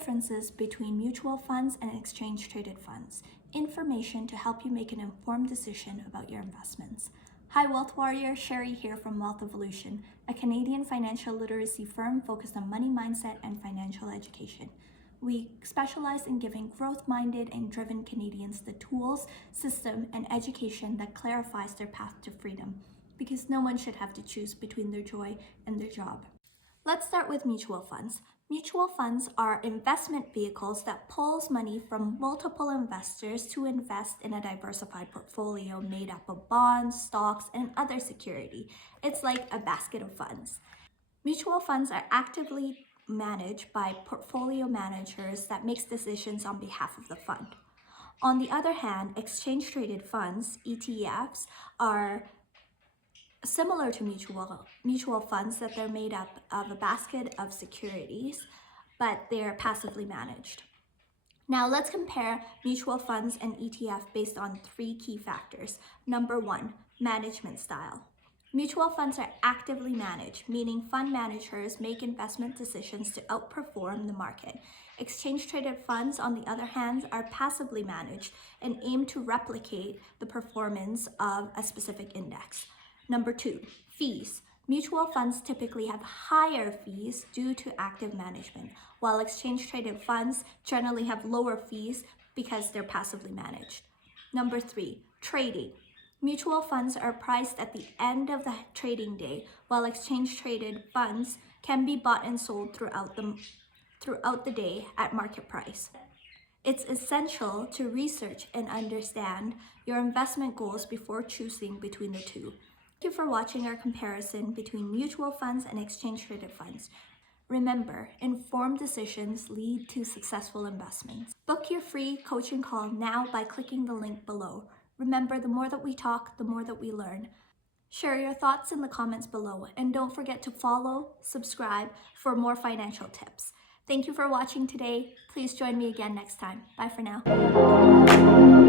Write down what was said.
differences between mutual funds and exchange-traded funds. Information to help you make an informed decision about your investments. Hi Wealth Warrior, Sherry here from Wealth Evolution, a Canadian financial literacy firm focused on money mindset and financial education. We specialize in giving growth-minded and driven Canadians the tools, system, and education that clarifies their path to freedom, because no one should have to choose between their joy and their job. Let's start with mutual funds. Mutual funds are investment vehicles that pulls money from multiple investors to invest in a diversified portfolio made up of bonds, stocks, and other security. It's like a basket of funds. Mutual funds are actively managed by portfolio managers that makes decisions on behalf of the fund. On the other hand, exchange-traded funds, ETFs, are similar to mutual funds that they're made up of a basket of securities, but they're passively managed. Now let's compare mutual funds and ETF based on 3 key factors. Number 1, management style. Mutual funds are actively managed, meaning fund managers make investment decisions to outperform the market. Exchange-traded funds, on the other hand, are passively managed and aim to replicate the performance of a specific index. Number 2, fees. Mutual funds typically have higher fees due to active management, while exchange-traded funds generally have lower fees because they're passively managed. Number 3, trading. Mutual funds are priced at the end of the trading day, while exchange-traded funds can be bought and sold throughout the day at market price. It's essential to research and understand your investment goals before choosing between the two. Thank you for watching our comparison between mutual funds and exchange-traded funds. Remember, informed decisions lead to successful investments. Book your free coaching call now by clicking the link below. Remember, the more that we talk, the more that we learn. Share your thoughts in the comments below, and don't forget to follow, subscribe for more financial tips. Thank you for watching today. Please join me again next time. Bye for now.